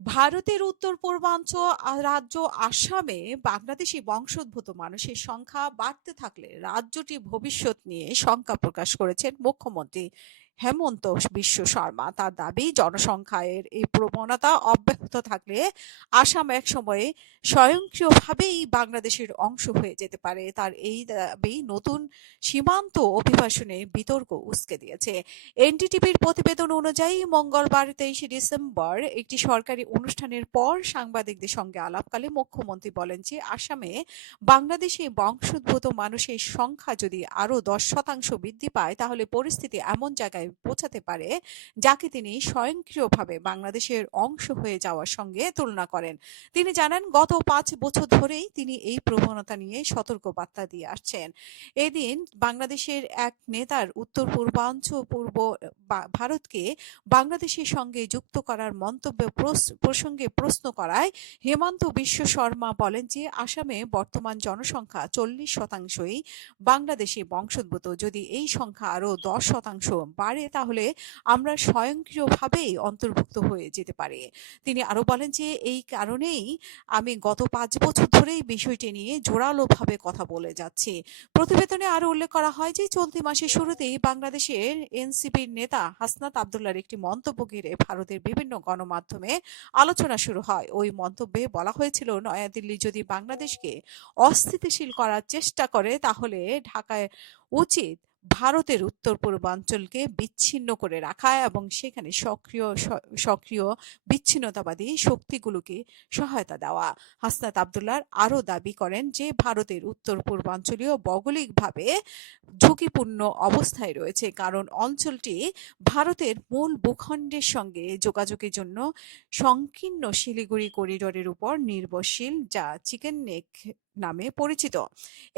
ভারতের উত্তর-পূর্বাঞ্চল রাজ্য আসামে বাংলাদেশি বংশোদ্ভূত মানুষের সংখ্যা বাড়তে থাকলে রাজ্যটির ভবিষ্যৎ নিয়ে শঙ্কা প্রকাশ করেছেন মুখ্যমন্ত্রী হেমন্ত বিশ্ব শর্মা। তার দাবি, জনসংখ্যার এই প্রবণতা অব্যাহত থাকলে আসাম একসময়ে স্বয়ংক্রিয়ভাবেই বাংলাদেশের অংশ হয়ে যেতে পারে। তার এই দাবি নতুন সীমান্ত অভিবাসনে বিতর্ক উস্কে দিয়েছে। এনডিটিভির প্রতিবেদন অনুযায়ী মঙ্গলবার 23শে ডিসেম্বর একটি সরকারি অনুষ্ঠানের পর সাংবাদিকদের সঙ্গে আলাপকালে মুখ্যমন্ত্রী বলেন যে আসামে বাংলাদেশি বংশোদ্ভূত মানুষের সংখ্যা যদি আরও 10% বৃদ্ধি পায় তাহলে পরিস্থিতি এমন জায়গায় পৌঁছাতে পারে যাকে তিনি স্বয়ংক্রিয়ভাবে বাংলাদেশের অংশ হয়ে যাওয়ার সঙ্গে তুলনা করেন। তিনি জানান, গত 5 বছর ধরেই তিনি এই প্রবণতা নিয়ে সতর্ক বার্তা দিয়ে আসছেন। এদিন বাংলাদেশের এক নেতার উত্তর-পূর্বাঞ্চল পূর্ব ভারতকে বাংলাদেশের সঙ্গে যুক্ত করার মন্তব্য প্রসঙ্গে প্রশ্ন করায় হেমন্ত বিশ্ব শর্মা বলেন যে আসামে বর্তমান জনসংখ্যা 40%ই বাংলাদেশি বংশোদ্ভূত। যদি এই সংখ্যা আরও 10% বাড়ে তাহলে আমরা স্বয়ংক্রিয়ভাবেই অন্তর্ভুক্ত হয়ে যেতে পারি। তিনি আরো বলেন যে এই কারণেই আমি গত 5 বছর ধরেই বিষয়টি নিয়ে জোরালোভাবে কথা বলে যাচ্ছি। প্রতিবেদনে আরো উল্লেখ করা হয় যে চলতি মাসের শুরুতেই বাংলাদেশের এনসিপির নেতা হাসনাত আবদুল্লাহর একটি মন্তব্য ঘিরে ভারতের বিভিন্ন গণমাধ্যমে আলোচনা শুরু হয়। ওই মন্তব্যে বলা হয়েছিল, নয়াদিল্লি যদি বাংলাদেশকে অস্থিতিশীল করার চেষ্টা করে তাহলে ঢাকায় উচিত ভারতের উত্তর-পূর্বাঞ্চলকে বিচ্ছিন্ন করে রাখা এবং সেখানে সক্রিয় বিচ্ছিন্নতাবাদী শক্তিগুলোকে সহায়তা দেওয়া। হাসনাত আবদুল্লাহ আরও দাবি করেন যে ভারতের উত্তর-পূর্বাঞ্চলীয় ভৌগোলিকভাবে ঝুঁকিপূর্ণ অবস্থায় রয়েছে, কারণ অঞ্চলটি ভারতের মূল ভূখণ্ডের সঙ্গে যোগাযোগের জন্য সংকীর্ণ শিলিগুড়ি করিডোরের উপর নির্ভরশীল, যা চিকেন নেক নামে পরিচিত।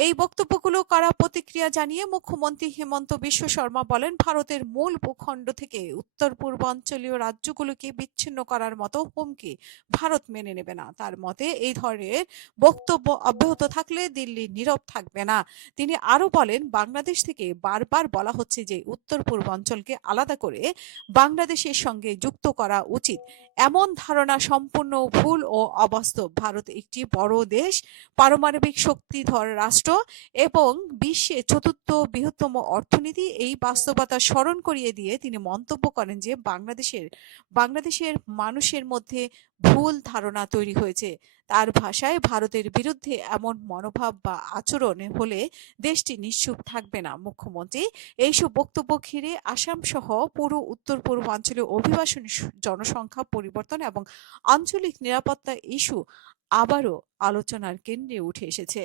এই বক্তব্যগুলো করা প্রতিক্রিয়া জানিয়ে মুখ্যমন্ত্রী হেমন্ত বিশ্ব শর্মা বলেন, ভারতের মূল ভূখণ্ড থেকে উত্তর-পূর্বাঞ্চলীয় রাজ্যগুলোকে বিচ্ছিন্ন করার মতো হুমকি ভারত মেনে নেবে না। তার মতে এই ধরনের বক্তব্য অব্যাহত থাকলে দিল্লি নীরব থাকবে না। তিনি আরো বলেন, বাংলাদেশ থেকে বারবার বলা হচ্ছে যে উত্তর-পূর্বাঞ্চলকে আলাদা করে বাংলাদেশের সঙ্গে যুক্ত করা উচিত। এমন ধারণা সম্পূর্ণ ভুল ও অবাস্তব। ভারত একটি বড় দেশ, পারমাণবিক শক্তিধর রাষ্ট্র এবং বিশ্বের চতুর্থ বৃহত্তম অর্থনীতি। এই বাস্তবতা স্মরণ করিয়ে দিয়ে তিনি মন্তব্য করেন যে বাংলাদেশের মানুষের মধ্যে ভুল ধারণা তৈরি হয়েছে। তার ভাষায়, ভারতের বিরুদ্ধে এমন মনোভাব বা আচরণ হলে দেশটি নিশ্চুপ থাকবে না। মুখ্যমন্ত্রী এইসব বক্তব্য ঘিরে আসাম সহ পুরো উত্তর-পূর্বাঞ্চলীয় অভিবাসন, জনসংখ্যা পরিবর্তন এবং আঞ্চলিক নিরাপত্তা ইস্যু আবারও আলোচনার কেন্দ্রে উঠে এসেছে।